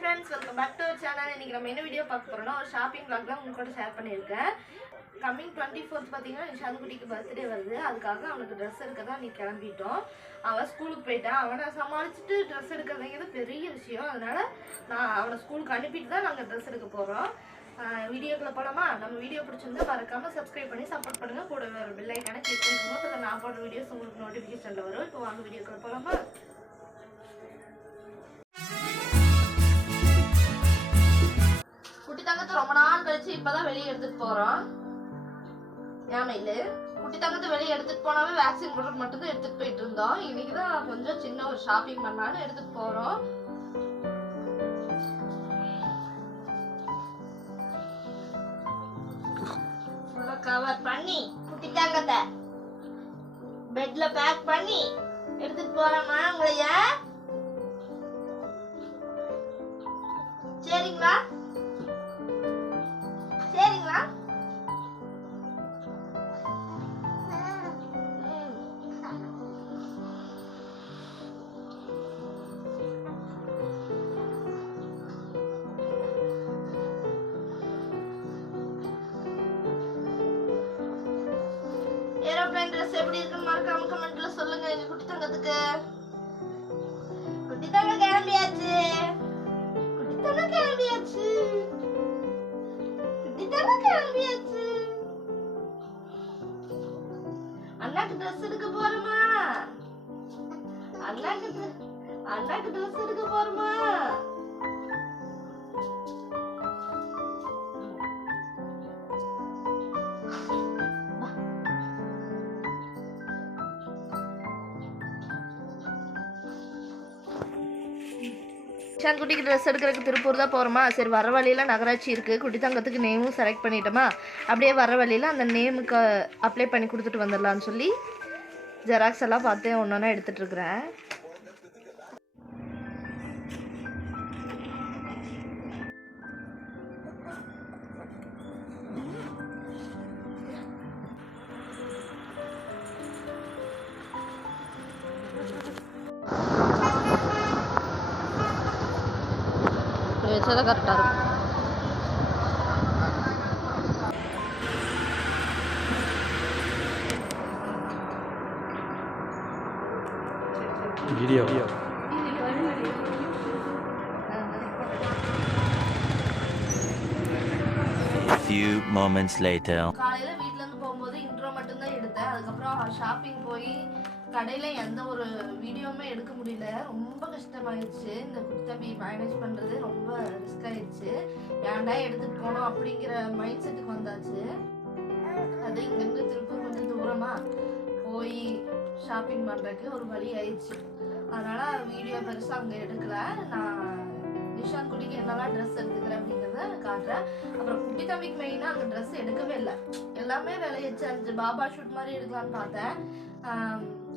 friends, welcome back to our channel. இன்னைக்கு நம்ம என்ன வீடியோ பார்க்க போறோம்னா ஒரு ஷாப்பிங் vlog தான் உங்க கூட ஷேர் பண்ணியிருக்கேன். கமிங் 24th பாத்தீங்கன்னா நிஷாந்த் குட்டிக்கு பர்த்டே வருது. அதுக்காக அவனுக்கு Dress எடுக்க தான் நீ கிளம்பிட்டோம். அவன் ஸ்கூலுக்கு போயிட்டான். அவனை சமாளிச்சுட்டு Dress எடுக்கிறதுங்கிறது பெரிய விஷயம். அதனால நான் அவனை ஸ்கூலுக்கு அனுப்பிட்டு தான் நாங்கள் Dress எடுக்க போறோம். வீடியோக்குள்ள போலாமா? நம்ம வீடியோ பிடிச்சிருந்தா மறக்காம சப்ஸ்கிரைப் பண்ணி சப்போர்ட் பண்ணுங்க. கூட வேற பெல் ஐகானை கிளிக் பண்ணுங்க. அப்போ நான் போடுற வீடியோஸ் உங்களுக்கு நோட்டிஃபிகேஷன்ல வரும். இப்போ வாங்க வீடியோக்குள்ள போலாமா? குட்டி தங்கத்தை ரொம்ப நாள் கழிச்சு இப்பதான் வெளியே எடுத்துட்டு போறோம். ஏமையில குட்டி தங்கத்தை வெளியே எடுத்துட்டு போனாவே வேக்சின் போடுறது மட்டும் தான் எடுத்துட்டு போயிட்டு இருந்தோம். இன்னைக்குதான் கொஞ்சம் சின்ன ஒரு ஷாப்பிங் பண்ணலான்னு எடுத்துட்டு போறோம். கவர் பண்ணி குட்டி தங்கத்தை பெட்ல பேக் பண்ணி எடுத்துட்டு போறோமா உங்களைய? சரிங்களா? சரிங்களா? ஏரோப்ளேன் Dress எப்படி இருக்குன்னு மறக்காம கமெண்ட்ல சொல்லுங்க. எங்க குட்டி தங்கத்துக்கு குட்டி தங்க கிளம்பியாச்சு. குட்டி தங்க கிளம்பியாச்சு. குட்டி தங்க கிளம்பியாச்சு. அண்ணாக்கு Dress எடுக்க போறோமா? அண்ணாக்கு Dress எடுக்க போறோமா? நிஷாந்த் குட்டிக்கு ட்ரெஸ் எடுக்கிறதுக்கு திருப்பூர் தான் போகிறோமா? சரி, வர வழியில் நகராட்சி இருக்குது. குட்டி தங்கத்துக்கு நேமும் செலக்ட் பண்ணிட்டோமா? அப்படியே வர வழியில் அந்த நேமுக்கு அப்ளை பண்ணி கொடுத்துட்டு வந்துடலான்னு சொல்லி ஜெராக்ஸ் எல்லாம் பார்த்து ஒன்று ஒன்றா எடுத்துகிட்ருக்குறேன். வச்சா கரெக்டாக இருக்கும். Video few moments later. காலையில வீட்ல இருந்து போகும்போது இன்ட்ரோ மட்டும் தான் எடுத்தேன். அதுக்கப்புறம் ஷாப்பிங் போய் கடையில எந்த ஒரு வீடியோவுமே எடுக்க முடியல. ரொம்ப கஷ்டமாயிடுச்சு. இந்த குத்தம்பி மேனேஜ் பண்றது ரொம்ப ரிஸ்க் ஆயிடுச்சு. ஏன்டா எடுத்துட்டு போனோம் அப்படிங்கிற மைண்ட் செட்டுக்கு வந்தாச்சு. அது இங்கிருந்து திருப்பூர் கொஞ்சம் தூரமா போய் ஷாப்பிங் பண்றதுக்கு ஒரு வழி ஆயிடுச்சு. அதனால வீடியோ பெருசா அங்க எடுக்கல. நான் நிஷாந்த் குட்டிக்கு என்னெல்லாம் ட்ரெஸ் எடுத்துக்கிறேன் அப்படிங்கிறத காட்டுறேன். அப்புறம் குட்டி தம்பிக்கு மெயினாக அங்கே ட்ரெஸ் எடுக்கவே இல்லை. எல்லாமே விலை எச்சா இருந்துச்சு. பாபா ஷூட் மாதிரி எடுக்கலான்னு பார்த்தேன்.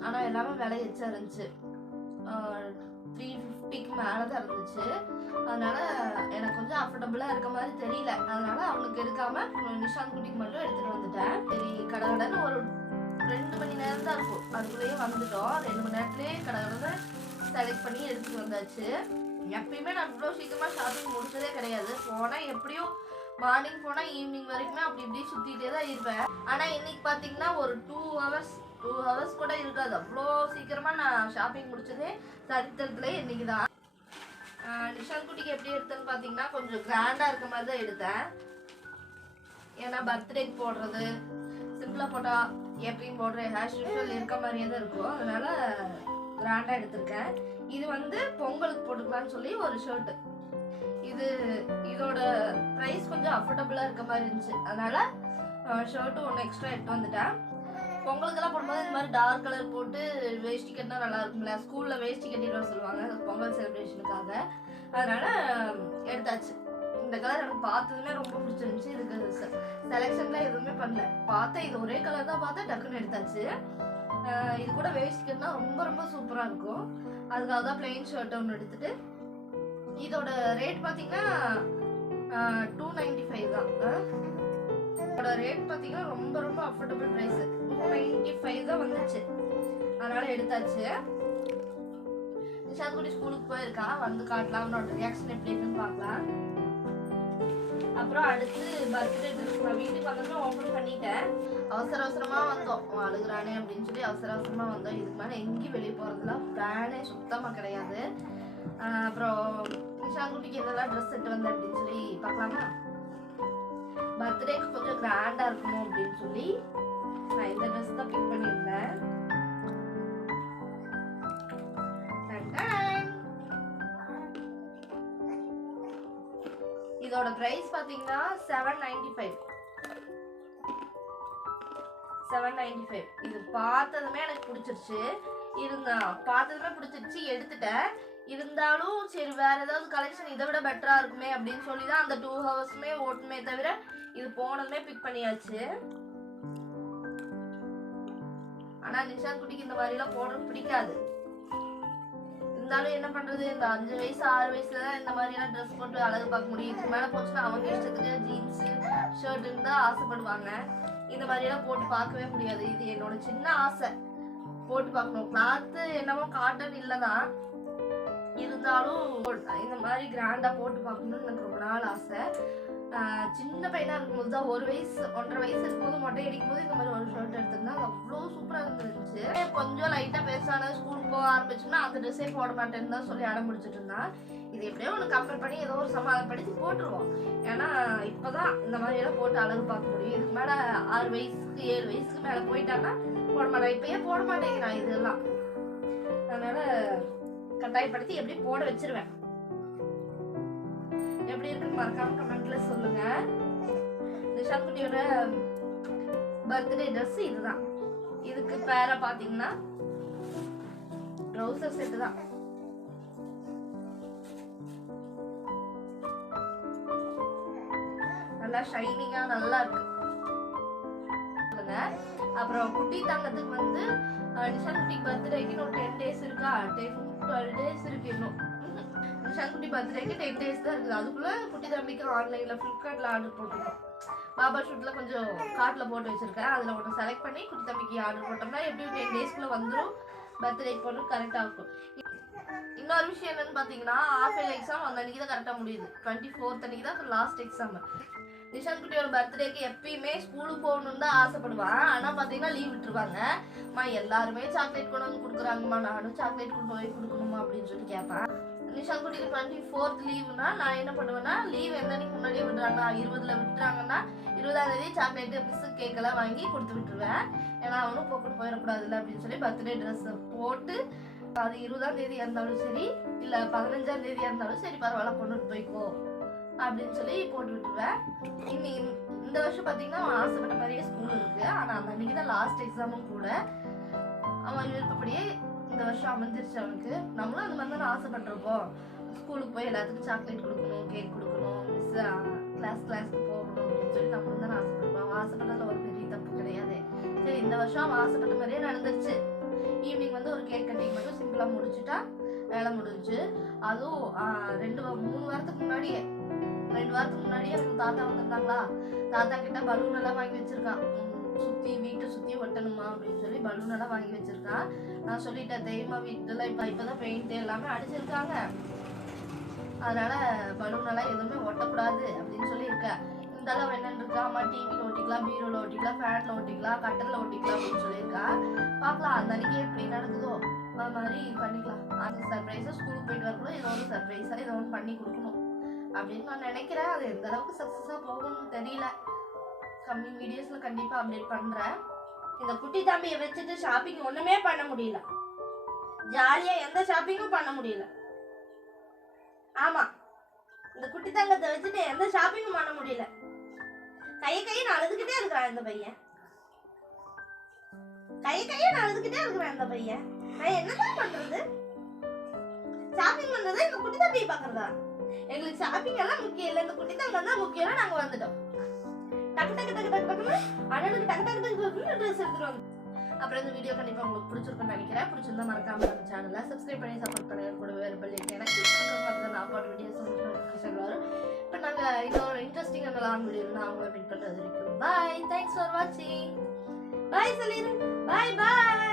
ஆனால் எல்லாமே விலை எச்சா இருந்துச்சு. 350க்கு மேலே தான் இருந்துச்சு. அதனால எனக்கு கொஞ்சம் அஃபோர்டபுளாக இருக்க மாதிரி தெரியல. அதனால அவனுக்கு எடுக்காம நிஷாந்த் குட்டிக்கு மட்டும் எடுத்துகிட்டு வந்துட்டேன். சரி, கடகடன்னு ஒரு 2 மணி நேரம் தான் இருக்கும். அதுக்குள்ளேயே வந்துட்டோம். 2 மணி நேரத்துலேயே கடகடன்னு செலக்ட் பண்ணி எடுத்துகிட்டு வந்தாச்சு. எப்பயுமே நான் இவ்வளோ சீக்கிரமாக ஷாப்பிங் முடிச்சதே கிடையாது. போனால் எப்படியும் மார்னிங் போனால் ஈவினிங் வரைக்குமே அப்படி இப்படி சுற்றிட்டே தான் இருப்பேன். ஆனால் இன்னைக்கு பார்த்தீங்கன்னா ஒரு 2 ஹவர்ஸ் கூட இருக்காது. அவ்வளோ சீக்கிரமாக நான் ஷாப்பிங் முடிச்சதே சரித்திரத்துலேயே இன்னைக்கு தான். நிஷாந்த் குட்டிக்கு எப்படி எடுத்தேன்னு பார்த்தீங்கன்னா கொஞ்சம் கிராண்டாக இருக்க மாதிரி தான் எடுத்தேன். ஏன்னா பர்த்டேக்கு போடுறது சிம்பிளாக போட்டால் எப்பயும் போடுற ஹேர் யூஷுவல் இருக்க மாதிரியே தான் இருக்கும். அதனால கிராண்டாக எடுத்திருக்கேன். இது வந்து பொங்கலுக்கு போட்டுக்கலான்னு சொல்லி ஒரு ஷர்ட்டு. இதோட ப்ரைஸ் கொஞ்சம் அஃபோர்டபுளாக இருக்க மாதிரி இருந்துச்சு. அதனால ஷர்ட்டு ஒன்று எக்ஸ்ட்ரா எடுத்து வந்துட்டேன். பொங்கலுக்கெல்லாம் போடும்போது இந்த மாதிரி டார்க் கலர் போட்டு வேஷ்டி கட்டினா நல்லா இருக்கும்ல. ஸ்கூலில் வேஷ்டி கட்டிட்டு சொல்லுவாங்க பொங்கல் செலிப்ரேஷனுக்காக. அதனால எடுத்தாச்சு. இந்த கலர் எனக்கு பார்த்ததுமே ரொம்ப பிடிச்சிருந்துச்சு. இதுக்கு செலெக்ஷன்லாம் எதுவுமே பண்ணல. பார்த்தேன் இது ஒரே கலர் தான் பார்த்தேன், டக்குன்னு எடுத்தாச்சு. இது கூட வேஷ்டி கட்டினா ரொம்ப ரொம்ப சூப்பராக இருக்கும். அதுக்காக தான் பிளெயின் ஷர்ட் ஒன்று எடுத்துட்டு. இதோட ரேட் பார்த்தீங்கன்னா 295 தான். இதோட ரேட் பார்த்தீங்கன்னா ரொம்ப ரொம்ப அஃபோர்டபுள் ப்ரைஸ். 295 தான் வந்துச்சு. அதனால எடுத்தாச்சு. நிஷாந்த் குட்டி ஸ்கூலுக்கு போயிருக்கான், வந்து காட்டலாம், அவனோட ரியாக்ஷன் எப்படி இருக்குன்னு பார்க்கலாம். அப்புறம் அடுத்து பர்த்டே ட்ரெஸ் நான் வீட்டுக்கு வந்தோம்னா ஓப்பன் பண்ணிட்டேன். அவசரமா வந்தோம், அழுகுறானே அப்படின்னு சொல்லி அவசரமா வந்தோம். இதுக்கு மேலே எங்கேயும் வெளியே போகிறதுல பிளானே சுத்தமாக கிடையாது. அப்புறம் நிஷாந்த் குட்டிக்கு என்னெல்லாம் ட்ரெஸ் செட் வந்தேன் அப்படின்னு சொல்லி பார்க்கலாமா? பர்த்டேக்கு கொஞ்சம் கிராண்டாக இருக்கணும் அப்படின்னு சொல்லி நான் இந்த ட்ரெஸ் தான் பிக் பண்ணியிருந்தேன். இதோட பிரைஸ் பாத்தீங்கன்னா 795. இது பார்த்ததுமே எனக்கு பிடிச்சிருச்சு. எடுத்துட்டேன். இருந்தாலும் சரி வேற ஏதாவது கலெக்ஷன் இதை விட பெட்டரா இருக்குமே அப்படின்னு சொல்லி தான் அந்த 2 ஹவர்ஸ்மே ஓட்டுமே தவிர இது போனதுமே பிக் பண்ணியாச்சு. ஆனா நிஷாந்த் குட்டிக்கு இந்த மாதிரி எல்லாம் போடுறது பிடிக்காது. இருந்தாலும் என்ன பண்றது, இந்த 5 வயசு 6 வயசுல தான் இந்த மாதிரி எல்லாம் ட்ரெஸ் போட்டு அழகு பார்க்க முடியும். இதுக்கு மேல போச்சுன்னா அவங்க இஷ்டத்துக்கு ஜீன்ஸ் ஷர்ட் இருந்தா ஆசைப்படுவாங்க. இந்த மாதிரி எல்லாம் போட்டு பார்க்கவே முடியாது. இது என்னோட சின்ன ஆசை, போட்டு பார்க்கணும். கிளாத்து என்னமோ காட்டன் இல்லதான், இருந்தாலும் இந்த மாதிரி கிராண்டா போட்டு பார்க்கணும்னு எனக்கு ரொம்ப நாள் ஆசை. சின்ன பையனா இருக்கும்போது தான் 1 வயசு 1.5 வயசு இருக்கும்போது மொட்டை அடிக்கும் போது இந்த மாதிரி ஒரு ஷர்ட் எடுத்திருந்தா அது அவ்வளோ சூப்பராக இருந்துச்சு. கொஞ்சம் லைட்டாக பெருசான ஸ்கூலுக்கு போக ஆரம்பிச்சோம்னா அந்த ட்ரெஸ்ஸே போட மாட்டேன்னு தான் சொல்லி அடம் முடிச்சுட்டு இருந்தான். இது எப்படியோ ஒன்று கம்பேர் பண்ணி ஏதோ ஒரு சமாதானப்படுத்தி போட்டுருவோம். ஏன்னா இப்போதான் இந்த மாதிரி எல்லாம் போட்டு அழகு பார்க்க முடியும். இதுக்கு மேலே 6 வயசுக்கு 7 வயசுக்கு மேலே போயிட்டான்னா போட மாட்டேன். இப்பயே போட மாட்டேங்கிறான் இதெல்லாம். அதனால கட்டாயப்படுத்தி எப்படி போட வச்சிருவேன். எப்படி இருக்குன்னு மறக்காம கமெண்ட்ல சொல்லுங்க. நிஷாந்த் குட்டியோட பர்த்டே ட்ரெஸ் இதுதான். இதுக்கு பேரா பாத்தீங்கன்னா ட்ரவுசர் செட் தான். நல்லா ஷைனிங்கா நல்லா இருக்கு. அப்புறம் குட்டி தங்கத்துக்கு வந்து நிஷாந்த் குட்டி பர்த்டேக்கு ஒரு 10 days இருக்கா, 10-12 days இருக்கு. இன்னும் நிஷாந்த் குட்டி பர்த்டேக்கு 10 days தான் இருக்குது. அதுக்குள்ள குட்டி தம்பிக்கு ஆன்லைன்ல ஃபிளிப்கார்ட்ல ஆர்டர் போட்டுருக்கோம். பாபா ஷூட்ல கொஞ்சம் கார்ட்ல போட்டு வச்சிருக்கேன். அதுல ஒன்று செலக்ட் பண்ணி குட்டி தம்பிக்கு ஆர்டர் போட்டோம்னா எப்படியும் 10 daysக்குள்ள வந்துடும். பர்த்டேக்கு போட்டு கரெக்டா இருக்கும். இன்னொரு விஷயம் என்னன்னு பாத்தீங்கன்னா ஆஃப் இயர்லி எக்ஸாம் அந்த அன்னைக்கு தான் கரெக்டா முடியுது. 24th அன்னைக்கு தான் லாஸ்ட் எக்ஸாம். நிஷாந்த் குட்டியோட பர்த்டேக்கு எப்பயுமே ஸ்கூலுக்கு போகணும்னு தான் ஆசைப்படுவான். ஆனா பாத்தீங்கன்னா லீவ் விட்டுருவாங்க. எல்லாருமே சாக்லேட் கொண்டு வந்து கொடுக்குறாங்கம்மா, நானும் சாக்லேட் கொண்டு போய் கொடுக்கணுமா அப்படின்னு சொல்லி கேட்பேன். நிஷாந்த் குட்டிக்கு 24th லீவுனா நான் என்ன பண்ணுவேன்னா, லீவ் எந்த அன்னைக்கு முன்னாடியே விடுறாங்க, 20ல விட்டுறாங்கன்னா 20ஆம் தேதி சாக்லேட்டு பிஸ்கு கேக்கெல்லாம் வாங்கி கொடுத்து விட்டுருவேன். ஏன்னா அவனும் போட்டு போயிடக்கூடாதுல்ல அப்படின்னு சொல்லி பர்த்டே ட்ரெஸ் போட்டு அது 20ஆம் தேதியா இருந்தாலும் சரி இல்ல 15ஆம் தேதியா இருந்தாலும் சரி பரவாயில்ல கொண்டுட்டு போய்க்கோ அப்படின்னு சொல்லி போட்டு விட்டுருவேன். இந்த வருஷம் பாத்தீங்கன்னா அவன் ஆசைப்பட்ட மாதிரியே ஸ்கூல் இருக்கு. ஆனா அந்த அன்னைக்கு தான் லாஸ்ட் எக்ஸாமும் கூட. அவன் விருப்பப்படியே இந்த வருஷம் அமைஞ்சிருச்சு அவனுக்கு. நம்மளும் அந்த மாதிரி தான் ஆசைப்பட்டிருப்போம். ஸ்கூலுக்கு போய் எல்லாத்துக்கும் சாக்லேட் கொடுக்கணும், கேக் கொடுக்கணும், கிளாஸ்க்கு போகணும் அப்படின்னு சொல்லி நம்மளும் தான் ஆசைப்படுவோம். அவன் ஆசைப்பட்டதுல ஒரு பெரிய தப்பு கிடையாது. சரி இந்த வருஷம் அவன் ஆசைப்பட்ட மாதிரியே நடந்துருச்சு. ஈவினிங் வந்து ஒரு கேக் கட்டிங் மட்டும் சிம்பிளா முடிச்சுட்டா வேலை முடிஞ்சு. அதுவும் 3 வாரத்துக்கு முன்னாடியே அவங்க தாத்தா வந்திருந்தாங்களா, தாத்தா கிட்ட பலூன் எல்லாம் வாங்கி வச்சிருக்கான். வீட்டை சுத்தி ஒட்டணுமா அப்படின்னு சொல்லி பலூன் எல்லாம் வாங்கி வச்சிருக்கான். நான் சொல்லிட்டேன் தைரியமா வீட்டுல இப்பதான் பெயிண்ட் எல்லாமே அடிச்சிருக்காங்க, அதனால பலூன் எல்லாம் எதுவுமே ஒட்டக்கூடாது அப்படின்னு சொல்லி இருக்கேன். இந்த அளவு என்னன்னு இருக்கா, அம்மா டிவில ஒட்டிக்கலாம், பீரோல ஒட்டிக்கலாம், ஃபேன்ல ஒட்டிக்கலாம், கட்டல்ல ஒட்டிக்கலாம் அப்படின்னு சொல்லியிருக்கா. பார்க்கலாம் அந்த அன்னைக்கு எப்படி நடக்குதோ அது மாதிரி பண்ணிக்கலாம். அந்த சர்ப்ரைஸா ஸ்கூலுக்கு போயிட்டு வரக்கூட ஏதோ ஒரு சர்ப்ரைஸா ஏதோ ஒன்று பண்ணி கொடுக்கணும் அப்படின்னு நான் நினைக்கிறேன். அது எந்த அளவுக்கு சக்சஸா போகணும்னு தெரியல. கம்மிங் வீடியோஸ்ல கண்டிப்பா அப்டேட் பண்றேன். இந்த குட்டி தம்பியை வச்சுட்டு ஷாப்பிங் ஒண்ணுமே பண்ண முடியல. ஜாலியா எந்த ஷாப்பிங்கும் பண்ண முடியல. ஆமா, இந்த குட்டி தங்கத்தை வச்சுட்டு எந்த ஷாப்பிங்கும் பண்ண முடியல. கையை அழுதுகிட்டே இருக்கிறான் இந்த பையன். அழுதுகிட்டே இருக்கிறான் இந்த பையன். நான் என்னதான் பண்றது? ஷாப்பிங் பண்றது இந்த குட்டி தம்பியை பாக்குறதா? எங்களுக்கு ஷாப்பிங் எல்லாம் முக்கியம் இல்ல, இந்த குட்டி தங்கம் தான் முக்கியம். நாங்க வந்துட்டோம். டக்கு டக்கு டக்கு டக்கு டக்குன்னு அண்ணனுக்கு டக்கு டக்கு டக்கு ட்ரெஸ் எடுத்துருவாங்க. அப்புறம் இந்த வீடியோ கண்டிப்பா உங்களுக்கு பிடிச்சிருக்குன்னு நினைக்கிறேன். பிடிச்சிருந்தா மறக்காம நம்ம சேனலை சப்ஸ்கிரைப் பண்ணி சப்போர்ட் பண்ணுங்க. கூடவே பெல் ஐக்கனை கிளிக் பண்ணுங்க. அப்பதான் நான் போட்ட வீடியோஸ் உங்களுக்கு நோட்டிஃபிகேஷன் வரும். இப்போ நாங்க இன்னொரு இன்ட்ரெஸ்டிங்கான லாங் வீடியோ நான் உங்களை மீட் பண்றது வரைக்கும் பாய். தேங்க்ஸ் ஃபார் வாட்சிங். பாய் சொல்லிரு. பாய் பாய்.